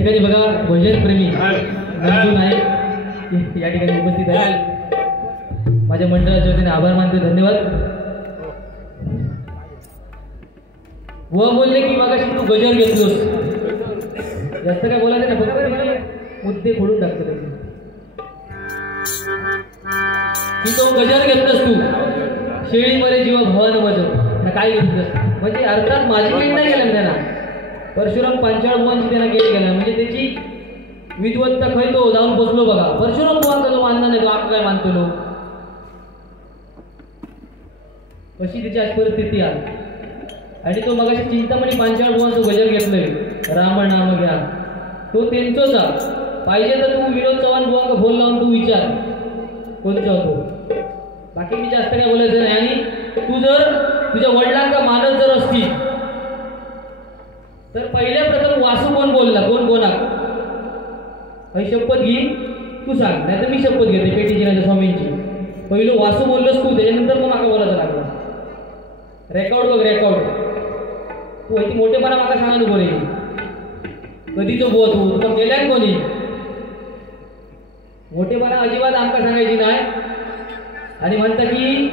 ठिकाणी बघा भजन प्रेमी नंदू नाईक या ठिकाणी उपस्थित आहे. माझ्या मंडळाच्या वतीने आभार मानतो, धन्यवाद. व बोलले की मागाशी तू गजर घेतलोस, जास्त काय बोलायचं नाही, फक्त मुद्दे खोडून टाकतो त्याचे. की तो गजर घेतलास तू शेळीमध्ये जीव भावानं माझं काय घेतलंस, म्हणजे अर्थात माझी गेली नाही गेला त्यांना. परशुराम पांचाळ बुवांची त्यांना गेली गेला, म्हणजे त्याची विद्वत्ता खय तो जाऊन बसलो बघा. परशुराम बुवांचा जो मानला नाही तो आपण काय मानतो लो, अशी त्याची आज परिस्थिती आहे. आणि तो मगाशी चिंतामणी पांचाळ बुवांचं गजर घेतलंय राम नाम घ्या, तो त्यांचोच आहे. पाहिजे तर तू विनोद चव्हाण बुवांना फोन लावून तू विचार कोणचा होतो. बाकी मी जास्त काय बोलायचं नाही. आणि तू जर तुझ्या वडिलांना मानत जर असतील तर पहिल्या प्रथम वासू कोण बोलला, कोण कोणा शपथ घे तू सांग, नाही तर मी शपथ घेते पेटीजीनाच्या स्वामींची. पहिलं वासू बोललोस तू, त्याच्यानंतर मग माका बोलायचं लागलं. रेकॉर्ड बघ रेकॉर्ड, तू इथे मोठेपणा माका सांगा नको रे. कधीच बोल तू तुला केल्यान कोणी मोठेपणा अजिबात आमका सांगायची नाही. आणि म्हणता की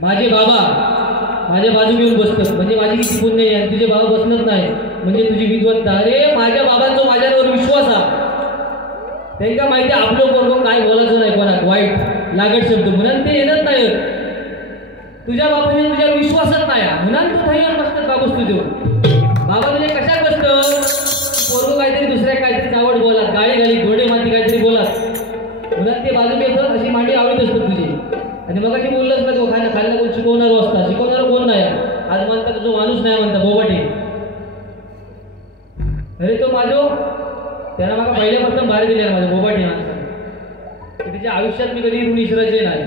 माझे बाबा माझ्या बाजू घेऊन बसतात, म्हणजे माझी किती पुण्य आहे. आणि तुझे बाबा बसणच नाही म्हणजे तुझी विद्वत्ता. अरे माझ्या बाबांचा माझ्यावर विश्वास आहे, त्यांना माहिती आपलं कोण काय बोलायचं नाही, कोणाक वाईट लागत शब्द म्हणून ते येणच नाही. तुझ्या बाबाने तुझ्यावर विश्वासच नाही म्हणून तू थाईवर बसतात बाबूस तुझे बाबा तुझे कशात बसतं. पोरगो काहीतरी दुसऱ्या काहीतरी चावड बोलात, गाळी घाली घोडे माती काहीतरी बोलात म्हणून ते बाजू घेतात. अशी मांडी आवडत असतात तुझी. आणि मग अशी बोललंच ना तो खायला खायला कोण शिकवणार असता, शिकवणार कोण नाही. आज म्हणता तो माणूस नाही म्हणता बोबाटे. अरे तो माझो त्याला मला पहिल्यापासून भारी दिले माझ्या बोबाटे माणसा. त्याच्या आयुष्यात मी कधी ऋण इसरायचे नाही.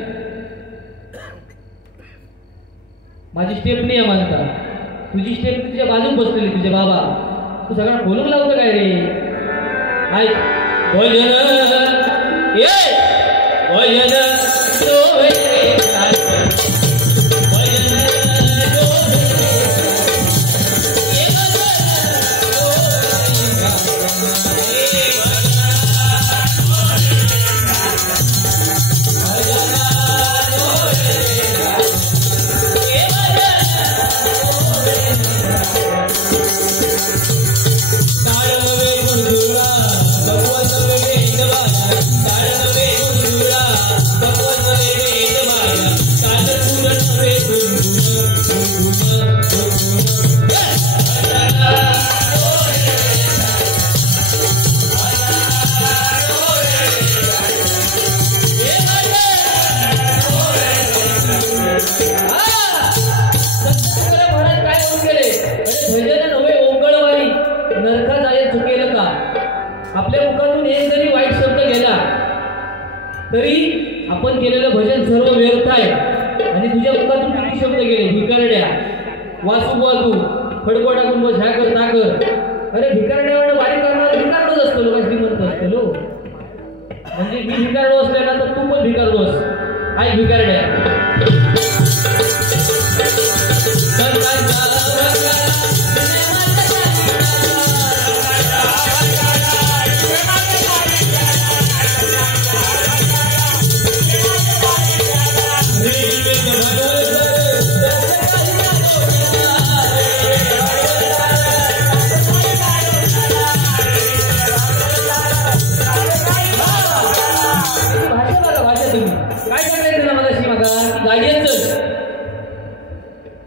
माझी स्टेप नाही आहे म्हणता, तुझी स्टेप तुझ्या बाजूक बसलेली तुझे बाबा. तू सगळा बोलून लावतं काय रे. ऐक भजन ये भजन आपल्या मुखातून एक जरी वाईट शब्द गेला तरी आपण केलेलं भजन सर्व व्यर्थ आहे. आणि तुझ्या मुखातून किती शब्द गेले भिकारड्या वासू वाजू खडको टाकून बस ह्या कर ता कर. अरे भिकारड्यावर बारीक करणार भिकारडोच असतो लोक श्रीमंत असतो लो. म्हणजे मी भिकारडो असलेला तर तू पण भिकारडोस आहे भिकारड्या.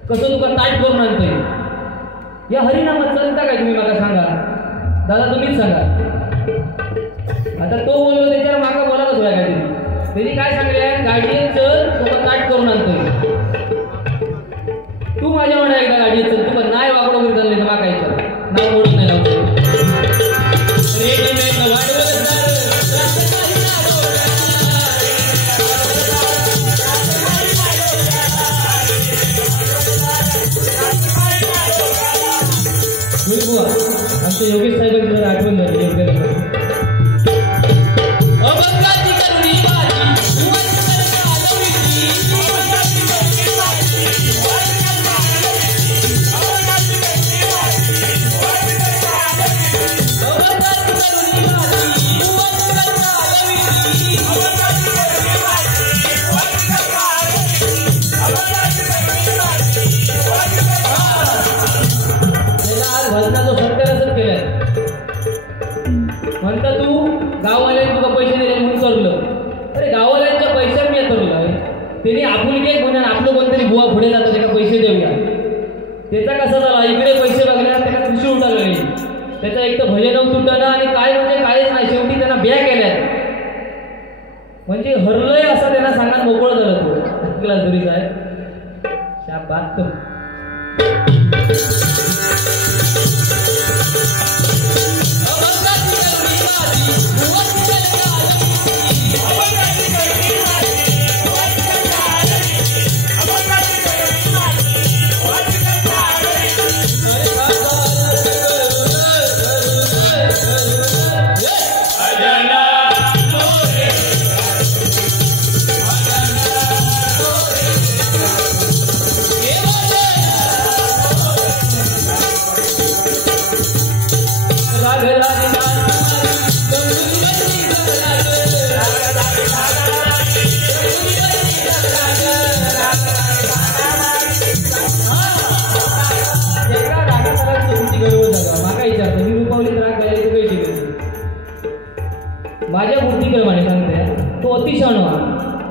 कसं तुका ताट करून आणतोय या हरिनामात चालता काय तुम्ही मला सांगा दादा, तुम्हीच सांगा. आता तो बोललो त्याच्यावर मागा बोला कसं काय तुम्ही त्यांनी काय सांगले गाडीत चल तुका ताट करून आणतोय. तू माझ्या म्हणा एकदा गाडीत चल तुका नाही वाकडो करी चालले तर मागायचं नाव ओळख नाही लावतो. आमच्या योगेश साहेबांची जरा आठवण झाली योगेश त्याने आपुलकी एक म्हणून आपलं कोणतरी बुवा पुढे जातो त्याला पैसे देऊया. त्याचा कसा झाला इकडे पैसे बघल्या त्याला खुशी उठायला लागली. त्याचा एक तर भजन तुटणं आणि काय म्हणजे काहीच नाही. शेवटी त्यांना ब्या केल्या म्हणजे हरलंय असं त्यांना सांगा मोकळं झालं. तो क्लास धरीच आहे त्या बात तो माझ्या बुद्धीप्रमाणे सांगते तो अतिशहाणा.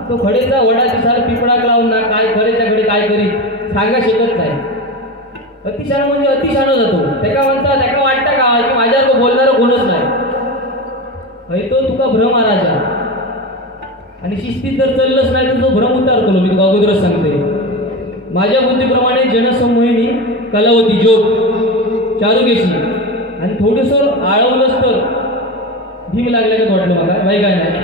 तो खडेचा वडाची साल पिपळाक लावून ना काय खडेच्या घडे काय करीत सांगा शकत नाही. अतिशहाणा म्हणजे अतिशहाणा जातो. त्याला म्हणता त्याला वाटतं का की माझ्यावर तो बोलणारं कोणच नाही. तो तुका भ्रम राजा आणि शिस्तीत जर चाललंच नाही तर तो भ्रम उतारतो. मी तुला अगोदरच सांगते. माझ्या बुद्धीप्रमाणे जनसंमोहिनी कलावती जोग चारुकेशी आणि थोडंसं आळवलंच तर भीम लागल्याने वाटलं मला बाई काय नाही.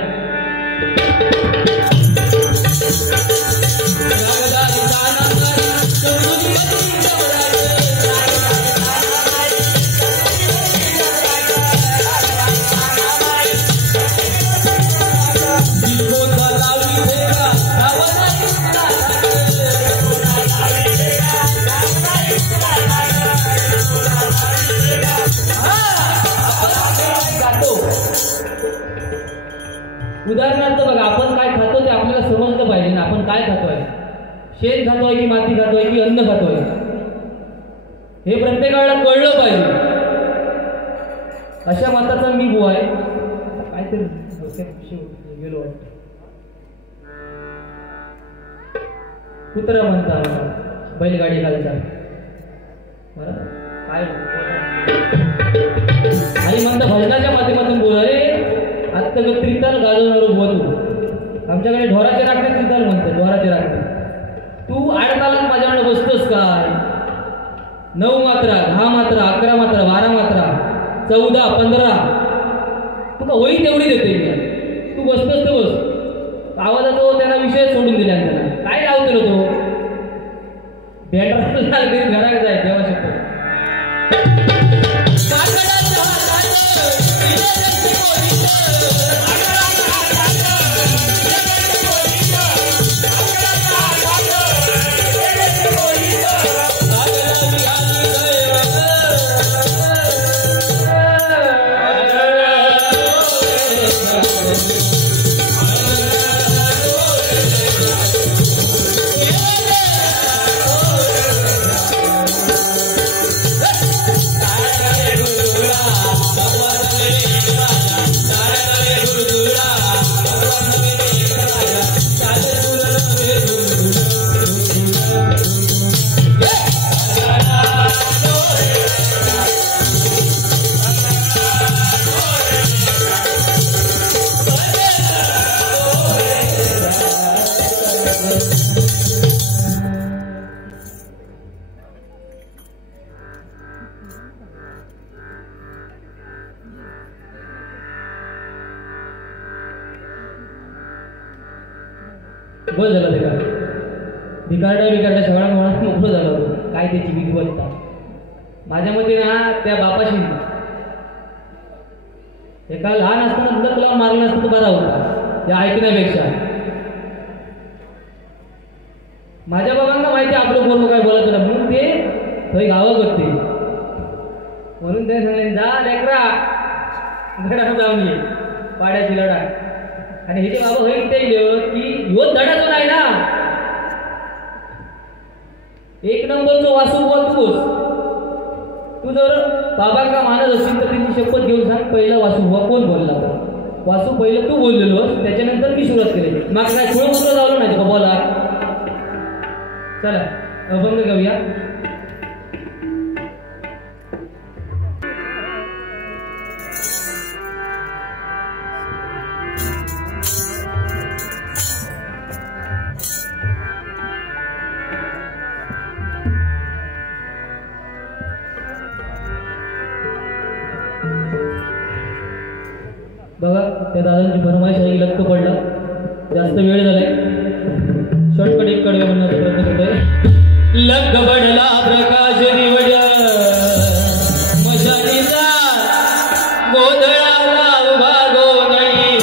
उदाहरणार्थ बघा आपण काय खातो ते आपल्याला समजलं पाहिजे ना. आपण काय खातोय शेण खातोय की माती खातोय की अन्न खातोय हे प्रत्येकाला कळलं पाहिजे. अशा मताचा मी बुवा आहे. काहीतरी गेलो वाटतं कुत्रा म्हणता बैलगाडी घालता काय आणि म्हणता भजनाच्या माध्यमातून बोला रे आत्ता त्रिताल गाजवणार बुवा तू. आमच्याकडे ढोराचे राखणे त्रिताल म्हणतात. ढोराचे राखणे तू 8 तालात माझ्याकडे बसतोस काय. 9 मात्रा 10 मात्रा 11 मात्रा 12 मात्रा 14 15 तुका होई तेवढी देते मी. तू बसतोस तर बस. आवाजाचा त्याला विषय सोडून दिला. त्याला काय लावतो तो बॅटर घरात जाय तेव्हा शकतो. बस झालं ते का बिकारड्या सगळ्या मुळात मोकळं झालं होतं. काय त्याची विद्वत्ता माझ्या मते ना त्या बापाशी एका लहान असताना लक लावून मारलं असतं तर बरा होता त्या ऐकण्यापेक्षा. माझ्या बाबांना माहिती आपलं कोण काय बोलायचं ना म्हणून ते थोडी गावं करते. म्हणून ते सांगले जा लेकरा घरात जाऊन ये पाड्याची लढा. आणि हे जे बाबा होईल ते की ह्यो धडाच नाही ना. 1 नंबरचं वासू बोलतोस तू. जर बाबांना मानत असेल तर त्यांची शपथ घेऊन सांग पहिला वासू हुआ कोण बोलला. वासू पहिलं तू बोललेलो त्याच्यानंतर मी सुरुवात केली. मग काय थोडं मोठं झालं नाही बाबाला चला अभंग गाऊया. बघा त्या दादांची फरमाईश आहे, लक्क पडला, जास्त वेळ झालाय, शॉर्टकट एक कडव्या म्हणण्याचा प्रयत्न करतोय. लक्क पडला प्रकाश दिवड मशालीचा गोधळाला उभा गोधळी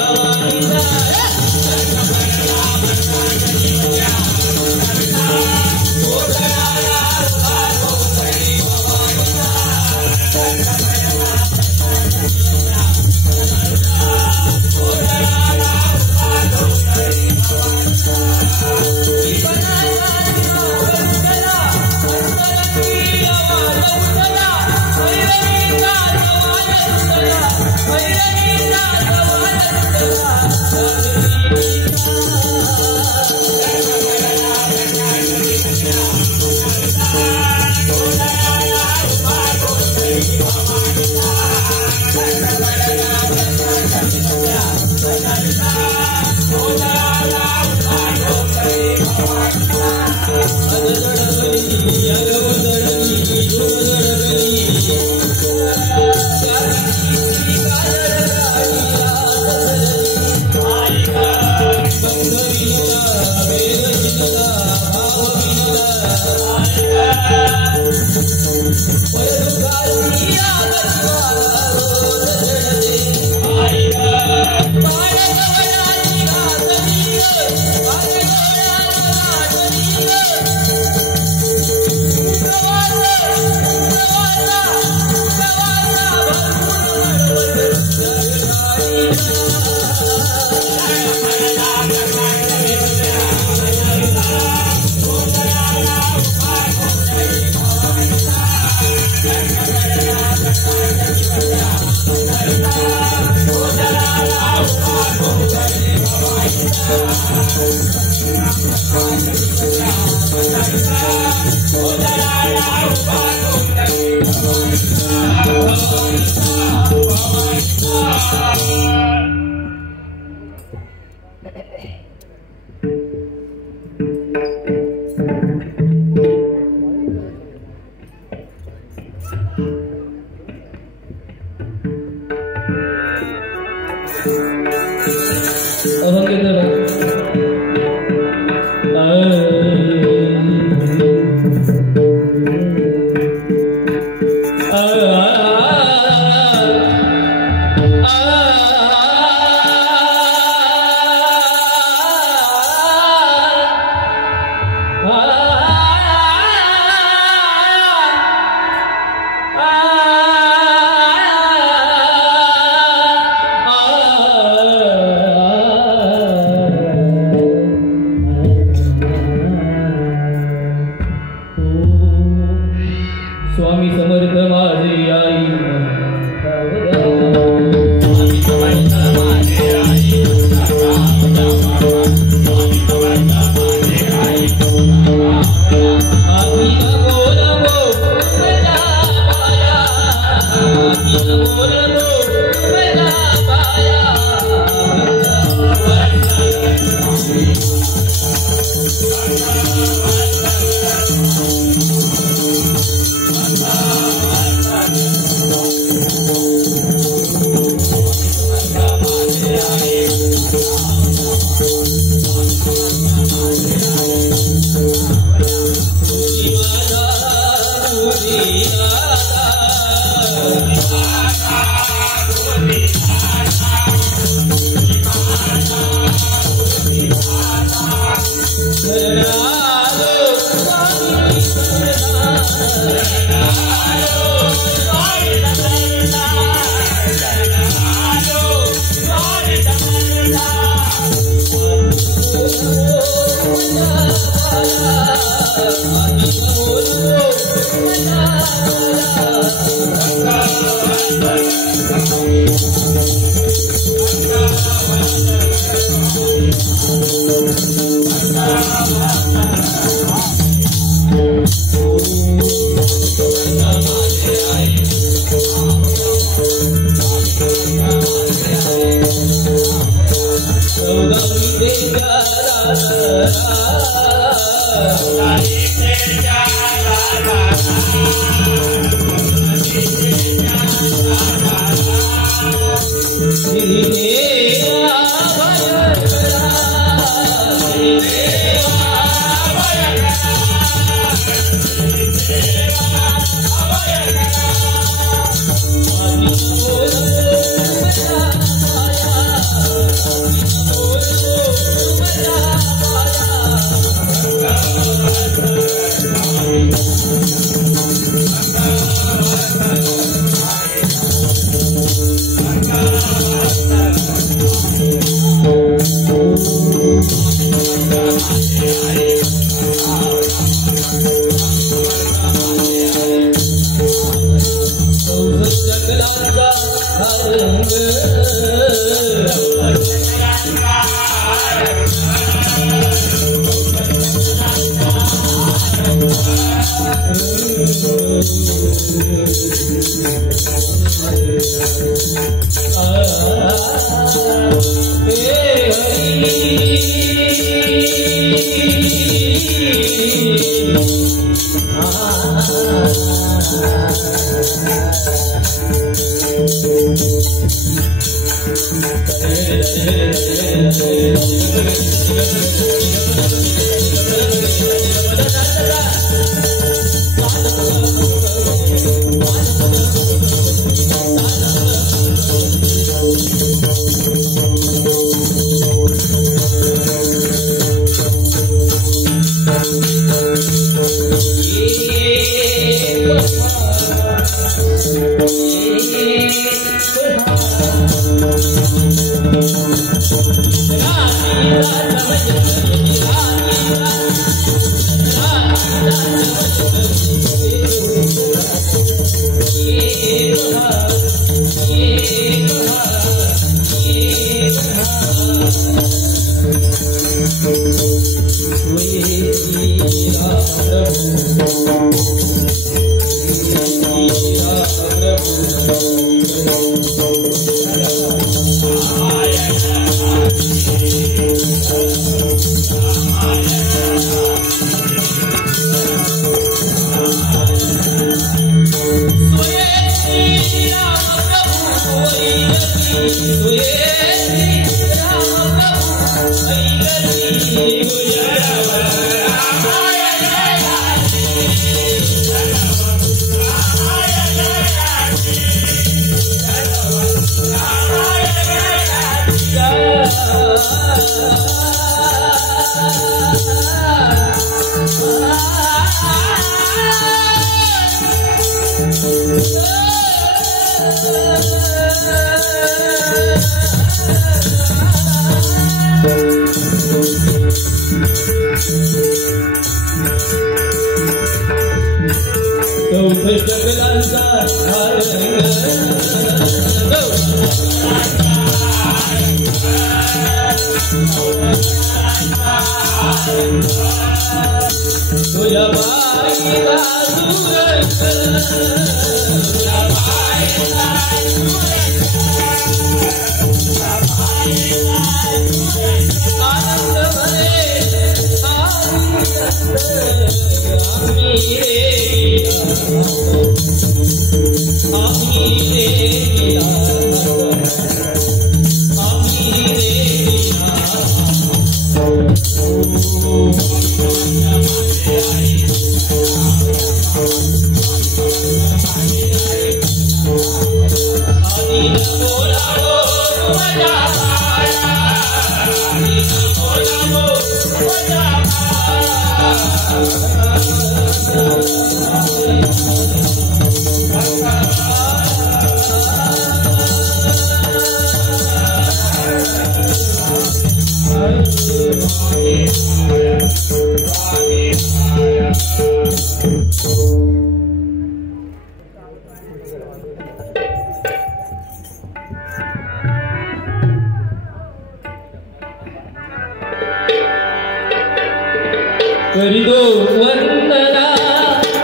करितो वंदना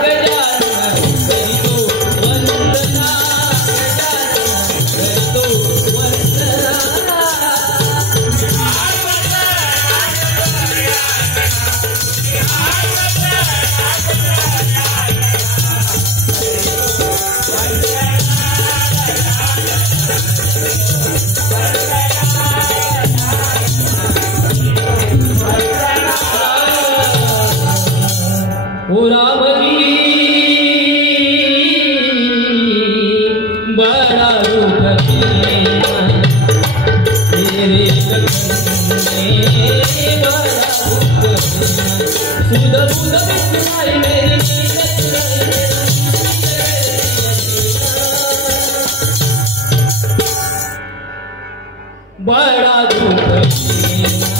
गजानन करितो वंदना गजानन करितो वंदना बड़ा दुख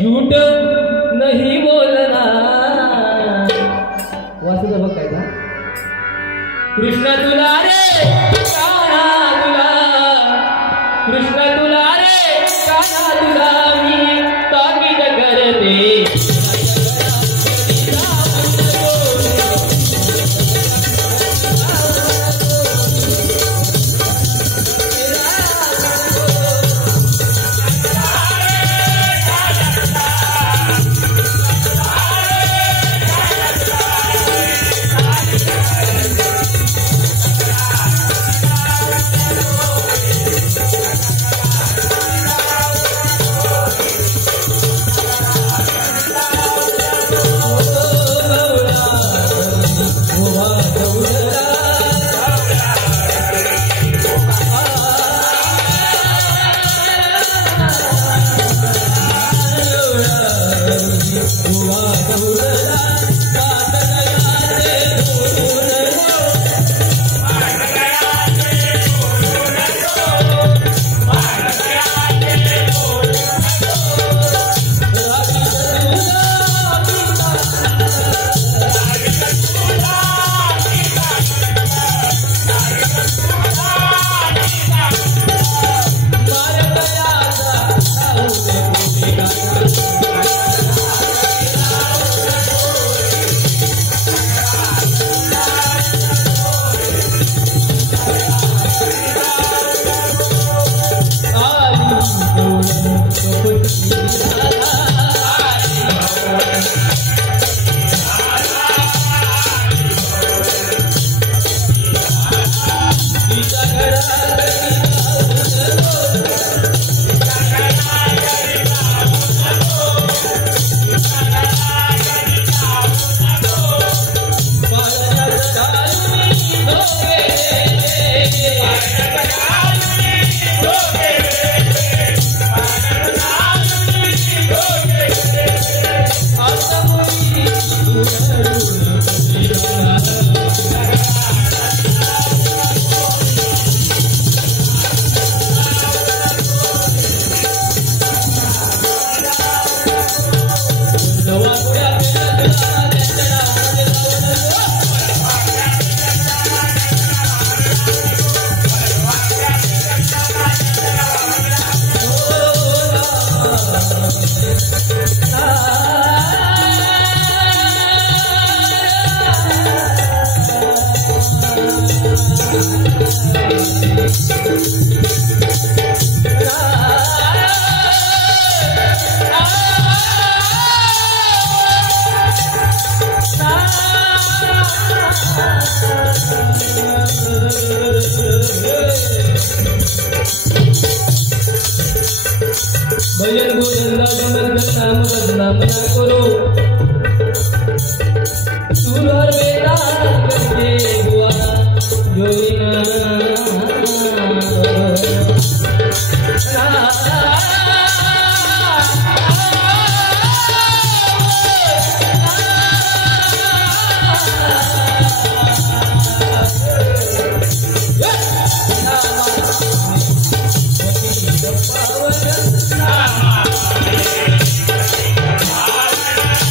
झूठ नहीं बोलना वाचलं बघ काय कृष्ण तुला रे काना तुला कृष्ण तुला रे काना तुला मी ताकीद करते भजन गोविंदा नाम बदनाम ना करो सुर और वेदांत करके हुआ जोड़ना Power.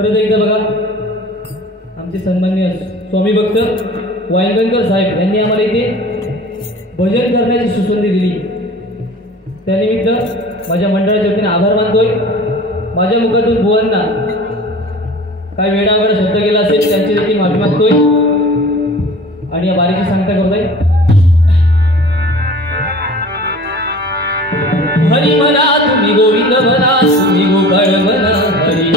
खरंच एकदा बघा आमचे सन्माननीय स्वामी भक्त वायंगणकर साहेब यांनी आम्हाला इथे भजन करण्याची सुसंधी दिली. त्यानिमित्त माझ्या मंडळाच्या वतीने आभार मानतोय. माझ्या मुखातून बुवांना काय वेळावर शब्द केला असेल त्यांची देखील माफी मागतोय आणि या बारीची सांगता करतोय. हरी म्हणा तुम्ही गोविंद म्हणा तुम्ही गोपाळ म्हणा हरी